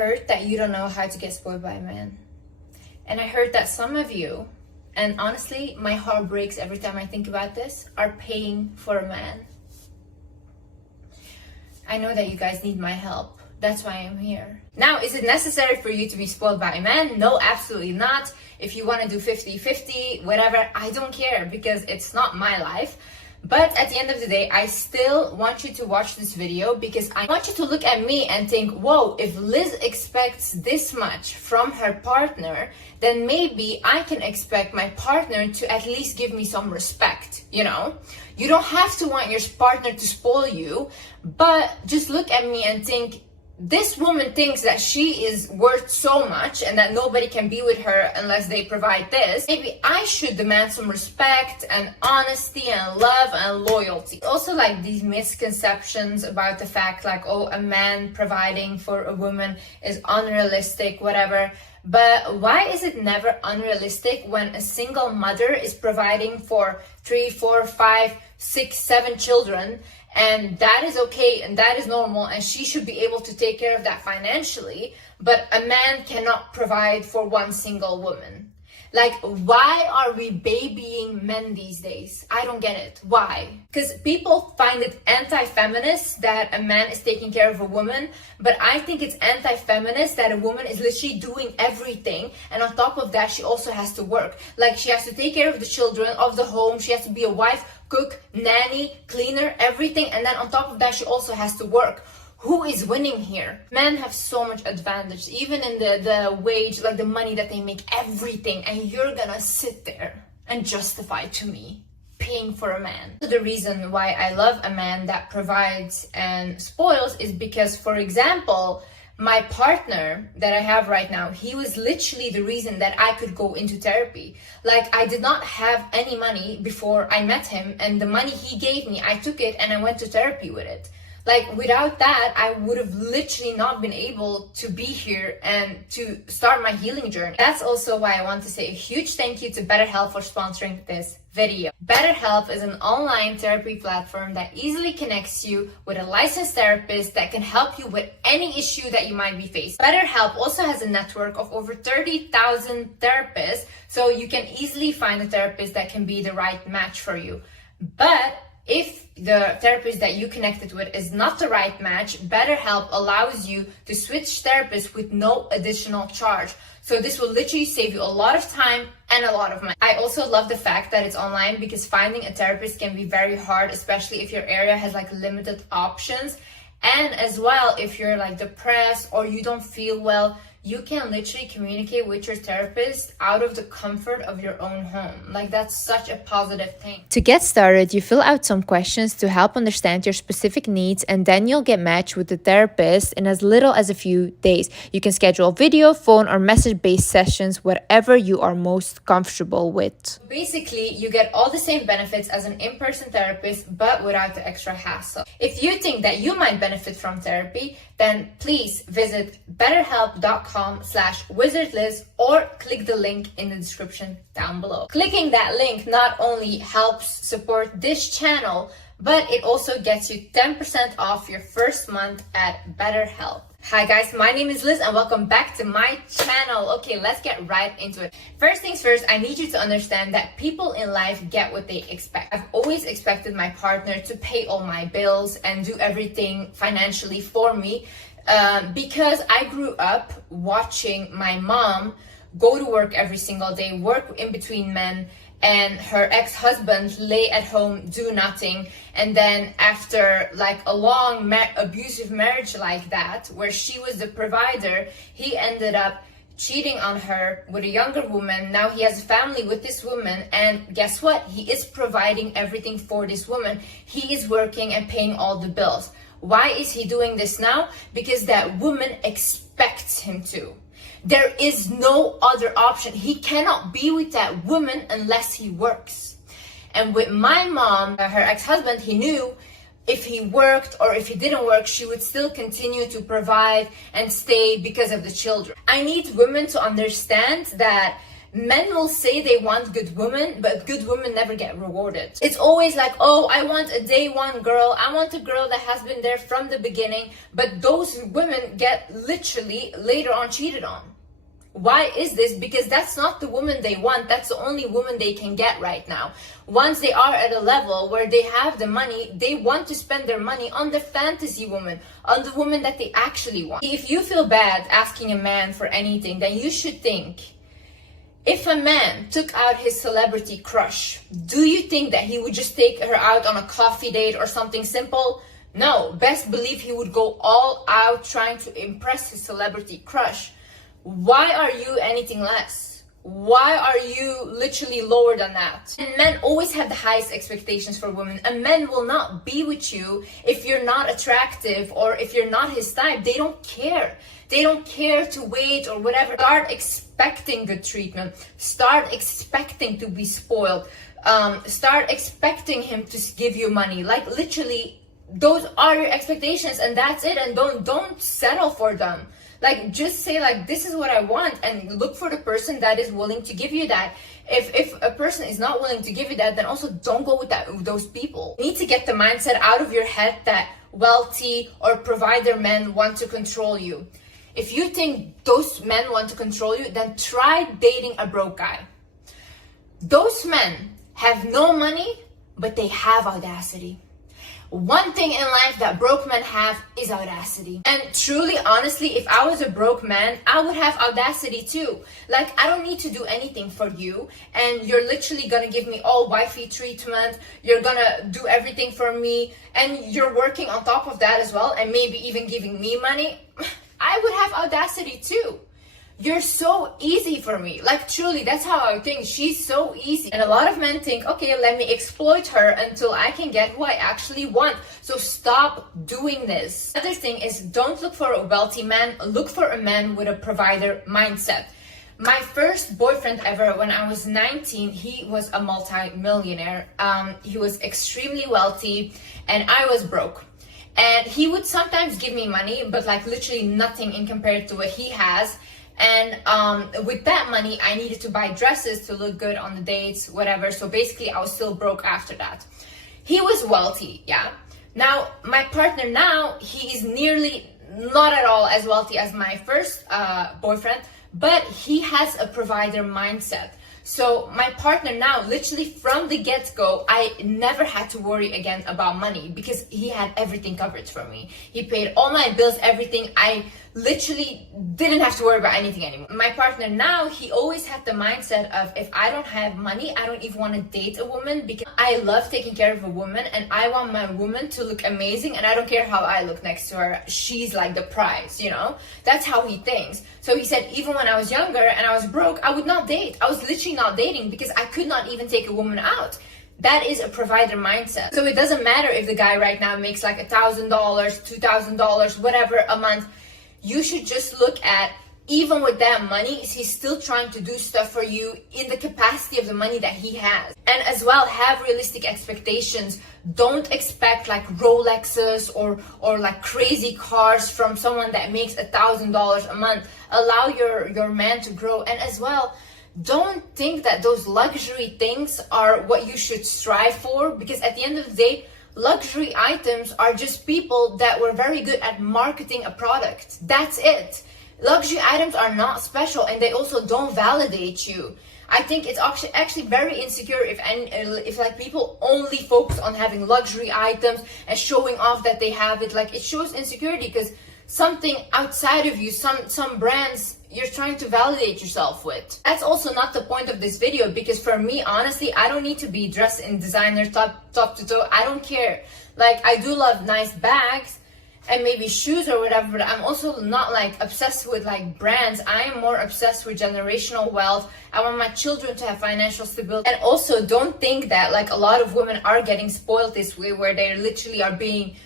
heard that you don't know how to get spoiled by a man. And I heard that some of you, and honestly, my heart breaks every time I think about this, are paying for a man. I know that you guys need my help. That's why I'm here. Now, is it necessary for you to be spoiled by a man? No, absolutely not. If you want to do 50-50, whatever, I don't care because it's not my life. But at the end of the day, I still want you to watch this video because I want you to look at me and think, whoa, if Liz expects this much from her partner, then maybe I can expect my partner to at least give me some respect, you know? You don't have to want your partner to spoil you, but just look at me and think, this woman thinks that she is worth so much and that nobody can be with her unless they provide this. Maybe I should demand some respect and honesty and love and loyalty. Also, like these misconceptions about the fact like, oh, a man providing for a woman is unrealistic, whatever. But why is it never unrealistic when a single mother is providing for 3, 4, 5, 6, 7 children? And that is okay and that is normal and she should be able to take care of that financially, but a man cannot provide for one single woman. Like, why are we babying men these days? I don't get it. Why? Because people find it anti-feminist that a man is taking care of a woman, but I think it's anti-feminist that a woman is literally doing everything, and on top of that, she also has to work. Like, she has to take care of the children, of the home, she has to be a wife, cook, nanny, cleaner, everything, and then on top of that, she also has to work. Who is winning here? Men have so much advantage, even in the wage, like the money that they make, everything, and you're gonna sit there and justify to me paying for a man. The reason why I love a man that provides and spoils is because, for example, my partner that I have right now, he was literally the reason that I could go into therapy. Like, I did not have any money before I met him, and the money he gave me, I took it and I went to therapy with it. Like, without that, I would have literally not been able to be here and to start my healing journey. That's also why I want to say a huge thank you to BetterHelp for sponsoring this video. BetterHelp is an online therapy platform that easily connects you with a licensed therapist that can help you with any issue that you might be facing. BetterHelp also has a network of over 30,000 therapists, so you can easily find a therapist that can be the right match for you. But if the therapist that you connected with is not the right match, BetterHelp allows you to switch therapists with no additional charge. So this will literally save you a lot of time and a lot of money. I also love the fact that it's online because finding a therapist can be very hard, especially if your area has like limited options. And as well, if you're like depressed or you don't feel well, you can literally communicate with your therapist out of the comfort of your own home. Like, that's such a positive thing. To get started, you fill out some questions to help understand your specific needs, and then you'll get matched with the therapist in as little as a few days. You can schedule video, phone, or message-based sessions, whatever you are most comfortable with. Basically, you get all the same benefits as an in-person therapist, but without the extra hassle. If you think that you might benefit from therapy, then please visit betterhelp.com/wizardliz or click the link in the description down below. Clicking that link not only helps support this channel, but it also gets you 10% off your first month at BetterHelp. Hi guys, my name is Liz and welcome back to my channel. Okay, let's get right into it. First things first, I need you to understand that people in life get what they expect. I've always expected my partner to pay all my bills and do everything financially for me because I grew up watching my mom go to work every single day, work in between men, and her ex-husband lay at home, do nothing. And then after like a long abusive marriage like that, where she was the provider, he ended up cheating on her with a younger woman. Now he has a family with this woman, and guess what? He is providing everything for this woman. He is working and paying all the bills. Why is he doing this now? Because that woman expects him to. There is no other option. He cannot be with that woman unless he works. And with my mom, her ex-husband, he knew if he worked or if he didn't work, she would still continue to provide and stay because of the children. I need women to understand that Men will say they want good women, but good women never get rewarded. It's always like, oh, I want a day one girl. I want a girl that has been there from the beginning. But those women get literally later on cheated on. Why is this? Because that's not the woman they want. That's the only woman they can get right now. Once they are at a level where they have the money, they want to spend their money on the fantasy woman, on the woman that they actually want. If you feel bad asking a man for anything, then you should think, if a man took out his celebrity crush, do you think that he would just take her out on a coffee date or something simple? No, best believe he would go all out trying to impress his celebrity crush. Why are you anything less? Why are you literally lower than that? And men always have the highest expectations for women. A man will not be with you if you're not attractive or if you're not his type. They don't care. They don't care to wait or whatever. Start expecting good treatment. Start expecting to be spoiled. Start expecting him to give you money. Like literally, those are your expectations and that's it. And don't settle for them. Like, just say, like, this is what I want, and look for the person that is willing to give you that. If a person is not willing to give you that, then also don't go with those people. You need to get the mindset out of your head that wealthy or provider men want to control you. If you think those men want to control you, then try dating a broke guy. Those men have no money, but they have audacity. One thing in life that broke men have is audacity. And truly, honestly, if I was a broke man, I would have audacity too. Like, I don't need to do anything for you, and you're literally gonna give me all wifey treatment, you're gonna do everything for me, and you're working on top of that as well, and maybe even giving me money. I would have audacity too. You're so easy for me. Like, truly, that's how I think. She's so easy. And a lot of men think, okay, let me exploit her until I can get who I actually want. So stop doing this. Another thing is, don't look for a wealthy man. Look for a man with a provider mindset. My first boyfriend ever, when I was 19, he was a multi-millionaire. He was extremely wealthy and I was broke. And he would sometimes give me money, but like literally nothing in compared to what he has. And with that money, I needed to buy dresses to look good on the dates, whatever. So basically, I was still broke after that. He was wealthy, yeah. Now, my partner now, he is nearly not at all as wealthy as my first boyfriend, but he has a provider mindset. So my partner now, literally from the get-go, I never had to worry again about money because he had everything covered for me. He paid all my bills, everything. I literally didn't have to worry about anything anymore. My partner now, he always had the mindset of, if I don't have money, I don't even want to date a woman because I love taking care of a woman and I want my woman to look amazing and I don't care how I look next to her. She's like the prize, you know? That's how he thinks. So he said, even when I was younger and I was broke, I would not date. I was literally not dating because I could not even take a woman out. That is a provider mindset. So it doesn't matter if the guy right now makes like $1,000, $2,000, whatever a month. You should just look at, even with that money, he's still trying to do stuff for you in the capacity of the money that he has. And as well, have realistic expectations. Don't expect like Rolexes or like crazy cars from someone that makes $1,000 a month. Allow your man to grow. And as well, don't think that those luxury things are what you should strive for, because at the end of the day, luxury items are just people that were very good at marketing a product. That's it. Luxury items are not special and they also don't validate you. I think it's actually very insecure if like people only focus on having luxury items and showing off that they have it. Like, it shows insecurity because something outside of you, some brands you're trying to validate yourself with. That's also not the point of this video, because for me, honestly, I don't need to be dressed in designer top to toe. I don't care. Like, I do love nice bags and maybe shoes or whatever, but I'm also not like obsessed with like brands. I am more obsessed with generational wealth. I want my children to have financial stability. And also, don't think that like a lot of women are getting spoiled this way, where they literally are being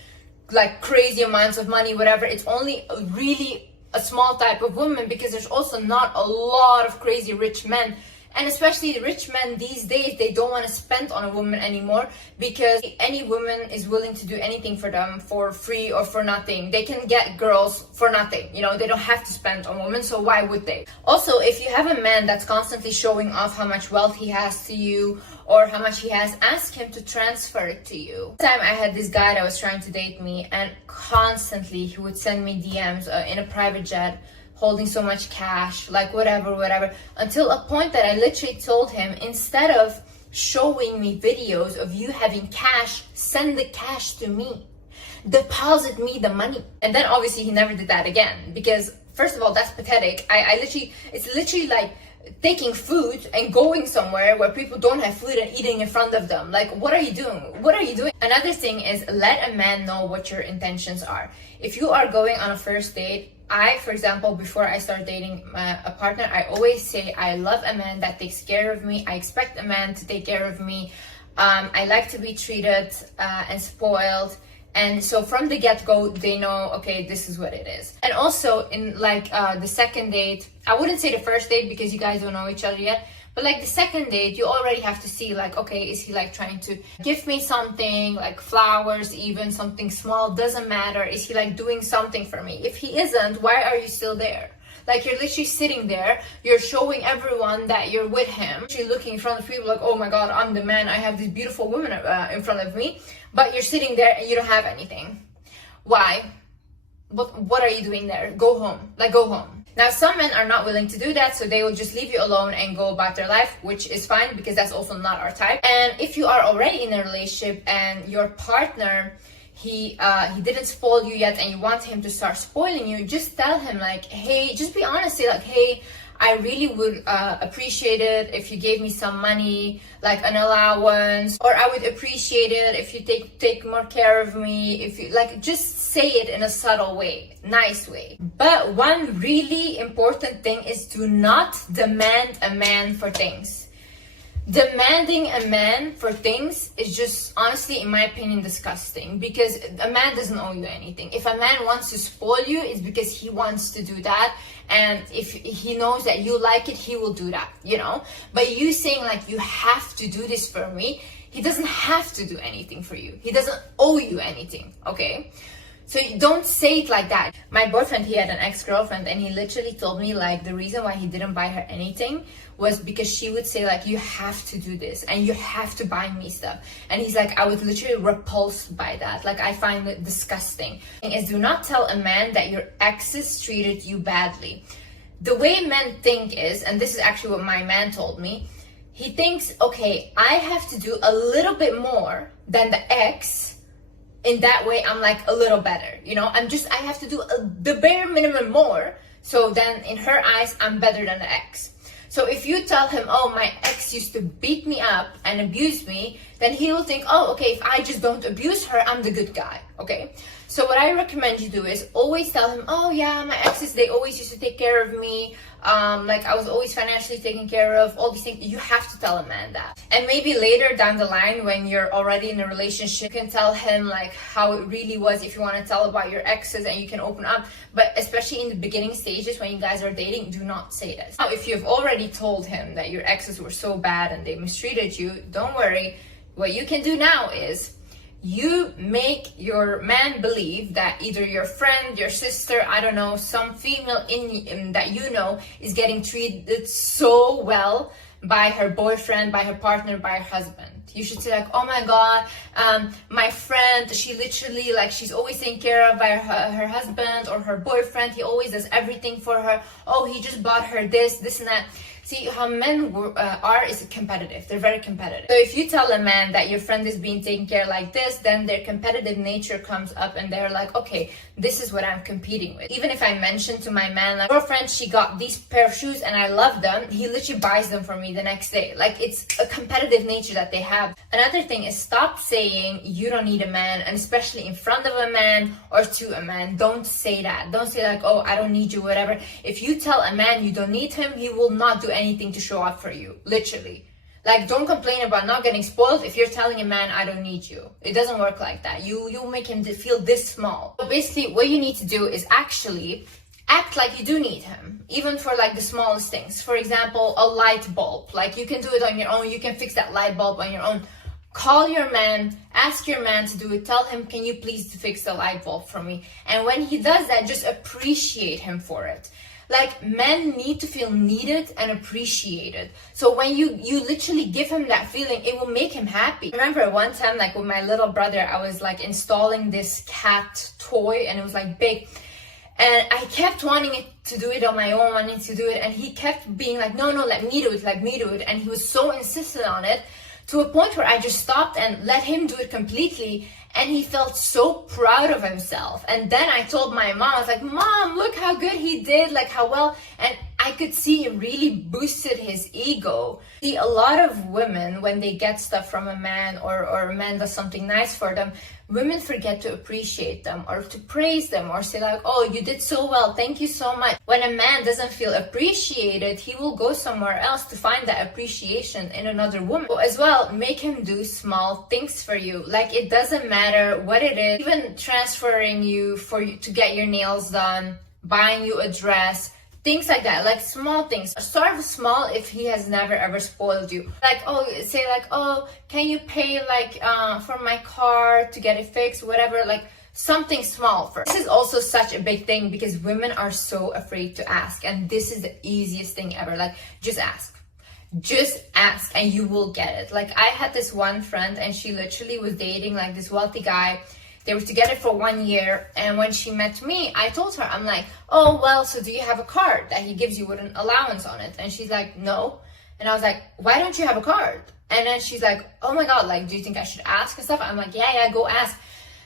like crazy amounts of money, whatever. It's only really a small type of woman, because there's also not a lot of crazy rich men. And especially the rich men these days, they don't want to spend on a woman anymore, because any woman is willing to do anything for them for free or for nothing. They can get girls for nothing, you know, they don't have to spend on women, so why would they? Also, if you have a man that's constantly showing off how much wealth he has to you or how much he has, ask him to transfer it to you. One time I had this guy that was trying to date me, and constantly he would send me DMs in a private jet, holding so much cash, like whatever, until a point that I literally told him, instead of showing me videos of you having cash, send the cash to me. Deposit me the money. And then obviously he never did that again, because first of all, that's pathetic. It's literally like taking food and going somewhere where people don't have food and eating in front of them. Like, what are you doing? What are you doing? Another thing is, let a man know what your intentions are. If you are going on a first date, for example, before I start dating a partner, I always say I love a man that takes care of me. I expect a man to take care of me. I like to be treated and spoiled. And so from the get-go, they know, okay, this is what it is. And also in like the second date, I wouldn't say the first date because you guys don't know each other yet, but like the second date, you already have to see like, okay, is he like trying to give me something, like flowers, even something small, doesn't matter. Is he like doing something for me? If he isn't, why are you still there? Like, you're literally sitting there, you're showing everyone that you're with him. You're looking in front of people like, oh my God, I'm the man, I have this beautiful woman in front of me. But you're sitting there and you don't have anything. Why? What are you doing there? Go home. Like, go home. Now, some men are not willing to do that, so they will just leave you alone and go about their life, which is fine because that's also not our type. And if you are already in a relationship and your partner, he didn't spoil you yet and you want him to start spoiling you, just tell him like, hey, just be honest, say like, hey, I really would appreciate it if you gave me some money, like an allowance, or I would appreciate it if you take more care of me. If you like, just say it in a subtle way, nice way. But one really important thing is, do not demand a man for things. Demanding a man for things is just, honestly, in my opinion, disgusting, because a man doesn't owe you anything. If a man wants to spoil you, it's because he wants to do that, and if he knows that you like it, he will do that, you know. But you saying like, you have to do this for me, he doesn't have to do anything for you. He doesn't owe you anything, okay? So don't say it like that. My boyfriend, he had an ex-girlfriend, and he literally told me like the reason why he didn't buy her anything was because she would say like, you have to do this and you have to buy me stuff. And he's like, I was literally repulsed by that. Like, I find it disgusting. Is, do not tell a man that your exes treated you badly. The way men think is, and this is actually what my man told me, he thinks, okay, I have to do a little bit more than the ex. In that way, I'm like a little better, you know. I have to do the bare minimum more. So then in her eyes, I'm better than the ex. So if you tell him, oh, my ex used to beat me up and abuse me, then he will think, oh, okay, if I just don't abuse her, I'm the good guy, okay? So what I recommend you do is always tell him, oh yeah, my exes, they always used to take care of me. Like, I was always financially taken care of, all these things. You have to tell a man that. And maybe later down the line, when you're already in a relationship, you can tell him like how it really was, if you want to tell about your exes, and you can open up. But especially in the beginning stages when you guys are dating, do not say this. Now, if you've already told him that your exes were so bad and they mistreated you, don't worry. What you can do now is, you make your man believe that either your friend, your sister, I don't know, some female in that you know is getting treated so well by her boyfriend, by her partner, by her husband. You should say like, oh my God, my friend, she literally, like, she's always taken care of by her husband or her boyfriend. He always does everything for her. Oh, he just bought her this and that. See, how men are is competitive. They're very competitive. So if you tell a man that your friend is being taken care like this, then their competitive nature comes up and they're like, okay, this is what I'm competing with. Even if I mention to my man, like, girlfriend, she got these pair of shoes and I love them, he literally buys them for me the next day. Like, it's a competitive nature that they have. Another thing is, stop saying you don't need a man, and especially in front of a man or to a man. Don't say that. Don't say like, oh, I don't need you, whatever. If you tell a man you don't need him, he will not do anything to show up for you, literally. Like, don't complain about not getting spoiled if you're telling a man, I don't need you. It doesn't work like that. You make him feel this small. So basically, what you need to do is actually act like you do need him, even for like the smallest things. For example, a light bulb. Like, you can do it on your own. You can fix that light bulb on your own. Call your man, ask your man to do it. Tell him, can you please fix the light bulb for me? And when he does that, just appreciate him for it. Like, men need to feel needed and appreciated. So when you literally give him that feeling, it will make him happy. I remember one time, like with my little brother, I was like installing this cat toy, and it was like big. And I kept wanting it to do it on my own, wanting to do it. And he kept being like, no, let me do it, let me do it. And he was so insistent on it, to a point where I just stopped and let him do it completely. And he felt so proud of himself. And then I told my mom, I was like, Mom, look how good he did, like how well. And I could see it really boosted his ego. See, a lot of women, when they get stuff from a man, or a man does something nice for them, women forget to appreciate them or to praise them or say like, oh, you did so well, thank you so much. When a man doesn't feel appreciated, he will go somewhere else to find that appreciation in another woman. So as well, make him do small things for you. Like, it doesn't matter what it is, even transferring you to get your nails done, buying you a dress, things like that, like small things. Start small if he has never ever spoiled you. Like, oh, say like, oh, can you pay like for my car to get it fixed, whatever, like something small first. This is also such a big thing because women are so afraid to ask, and this is the easiest thing ever. Like, just ask. Just ask and you will get it. Like, I had this one friend, and she literally was dating like this wealthy guy. They were together for 1 year, and when she met me, I told her, I'm like, oh, well, so do you have a card that he gives you with an allowance on it? And she's like, no. And I was like, why don't you have a card? And then she's like, oh my God, like, do you think I should ask and stuff? I'm like, yeah, go ask.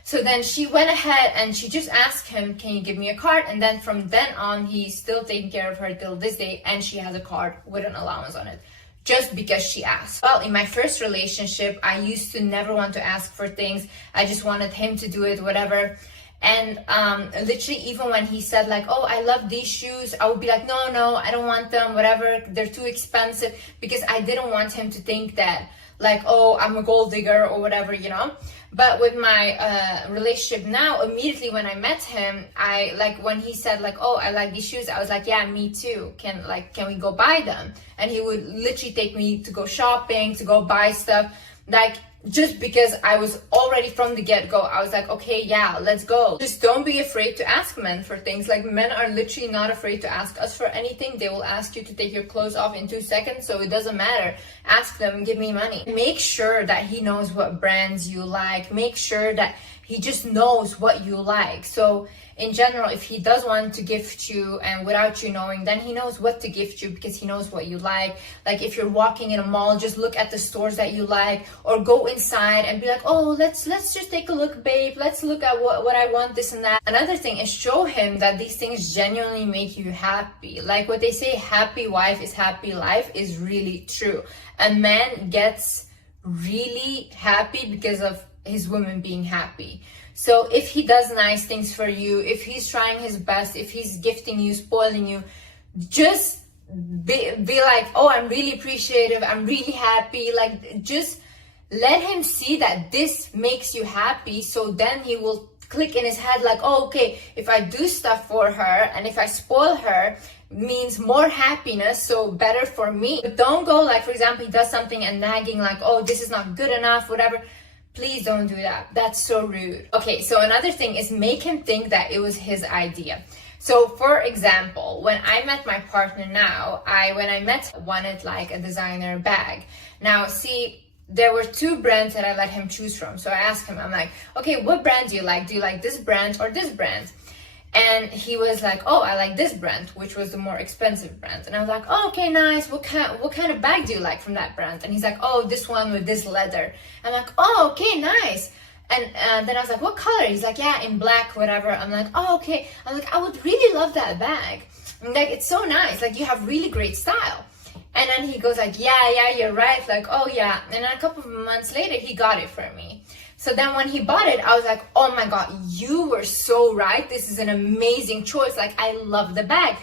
So then she went ahead and she just asked him, can you give me a card? And then from then on, he's still taking care of her till this day, and she has a card with an allowance on it, just because she asked. Well, in my first relationship, I used to never want to ask for things. I just wanted him to do it, whatever. And literally, even when he said like, oh, I love these shoes, I would be like, no, I don't want them, whatever, they're too expensive, because I didn't want him to think that like, oh, I'm a gold digger or whatever, you know. But with my relationship now, immediately when I met him, I like, when he said like, oh, I like these shoes, I was like, yeah, me too, can we go buy them? And he would literally take me to go shopping, to go buy stuff, like, just because I was already from the get-go, I was like, okay, yeah, let's go. Just don't be afraid to ask men for things. Like, men are literally not afraid to ask us for anything. They will ask you to take your clothes off in 2 seconds, so it doesn't matter. Ask them, give me money. Make sure that he knows what brands you like. Make sure that he just knows what you like. So in general, if he does want to gift you and without you knowing, then he knows what to gift you because he knows what you like. Like, if you're walking in a mall, just look at the stores that you like, or go inside and be like, oh, let's just take a look, babe. Let's look at what I want, this and that. Another thing is, show him that these things genuinely make you happy. Like what they say, happy wife is happy life, is really true. A man gets really happy because of his woman being happy. So if he does nice things for you, if he's trying his best, if he's gifting you, spoiling you, just be like, oh, I'm really appreciative, I'm really happy. Like, just let him see that this makes you happy. So then he will click in his head like, oh, okay, if I do stuff for her and if I spoil her, means more happiness, so better for me. But don't go like, for example, he does something and nagging like, oh, this is not good enough, whatever. Please don't do that. That's so rude. Okay, so another thing is, make him think that it was his idea. So for example, when I met my partner now, when I wanted like a designer bag. Now see, there were 2 brands that I let him choose from. So I asked him, I'm like, okay, what brand do you like? Do you like this brand or this brand? And he was like, oh, I like this brand, which was the more expensive brand. And I was like, oh, okay, nice. What kind of bag do you like from that brand? And he's like, oh, this one with this leather. I'm like, oh, okay, nice. And then I was like, what color? He's like, yeah, in black, whatever. I'm like, oh, okay. I'm like, I would really love that bag. I'm like, it's so nice. Like, you have really great style. And then he goes like, yeah, you're right. Like, oh, yeah. And then a couple of months later, he got it for me. So then when he bought it, I was like, oh my God, you were so right. This is an amazing choice. Like, I love the bag.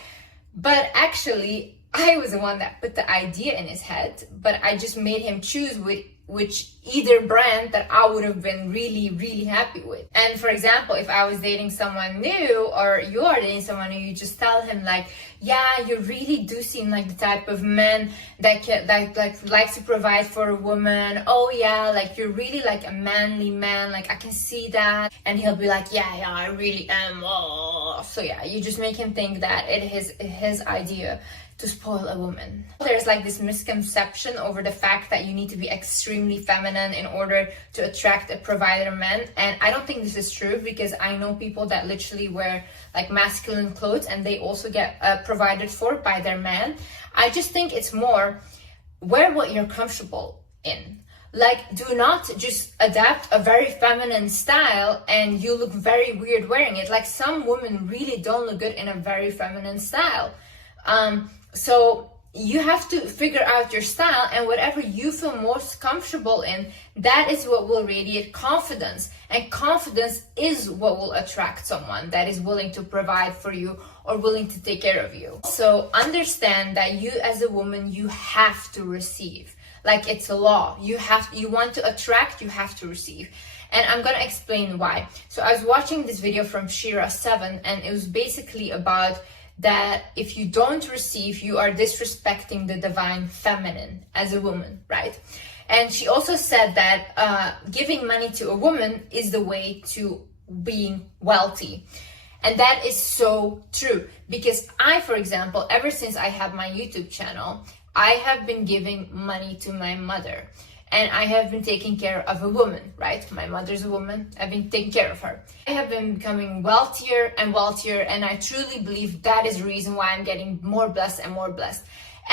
But actually, I was the one that put the idea in his head, but I just made him choose which either brand that I would have been really, really happy with. And for example, if I was dating someone new, or you are dating someone new, you just tell him like, yeah, you really do seem like the type of man that likes to provide for a woman. Oh yeah, like you're really like a manly man, like I can see that. And he'll be like, yeah, I really am. Oh. So yeah, you just make him think that it is his idea to spoil a woman. There's like this misconception over the fact that you need to be extremely feminine in order to attract a provider man, and I don't think this is true, because I know people that literally wear like masculine clothes and they also get provided for by their man. I just think it's more, wear what you're comfortable in. Like, do not just adapt a very feminine style and you look very weird wearing it. Like, some women really don't look good in a very feminine style. So you have to figure out your style, and whatever you feel most comfortable in, that is what will radiate confidence. And confidence is what will attract someone that is willing to provide for you or willing to take care of you. So understand that you as a woman, you have to receive. Like, it's a law. You want to attract, you have to receive. And I'm gonna explain why. So I was watching this video from Shira 7, and it was basically about that if you don't receive, you are disrespecting the divine feminine as a woman, right? And she also said that giving money to a woman is the way to being wealthy. And that is so true, because I, for example, ever since I had my YouTube channel, I have been giving money to my mother. And I have been taking care of a woman, right? My mother's a woman. I've been taking care of her. I have been becoming wealthier and wealthier, and I truly believe that is the reason why I'm getting more blessed and more blessed.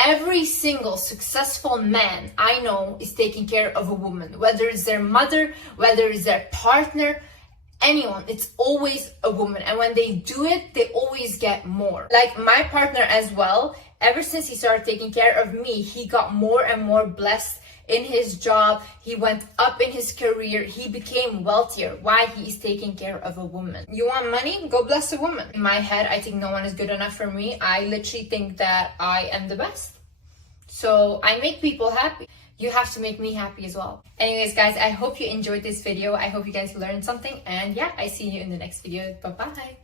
Every single successful man I know is taking care of a woman, whether it's their mother, whether it's their partner, anyone, it's always a woman. And when they do it, they always get more. Like my partner as well, ever since he started taking care of me, he got more and more blessed in his job. He went up in his career. He became wealthier. Why? He is taking care of a woman. You want money? Go bless a woman. In my head, I think no one is good enough for me. I literally think that I am the best. So I make people happy. You have to make me happy as well. Anyways, guys, I hope you enjoyed this video. I hope you guys learned something. And yeah, I see you in the next video. Bye-bye.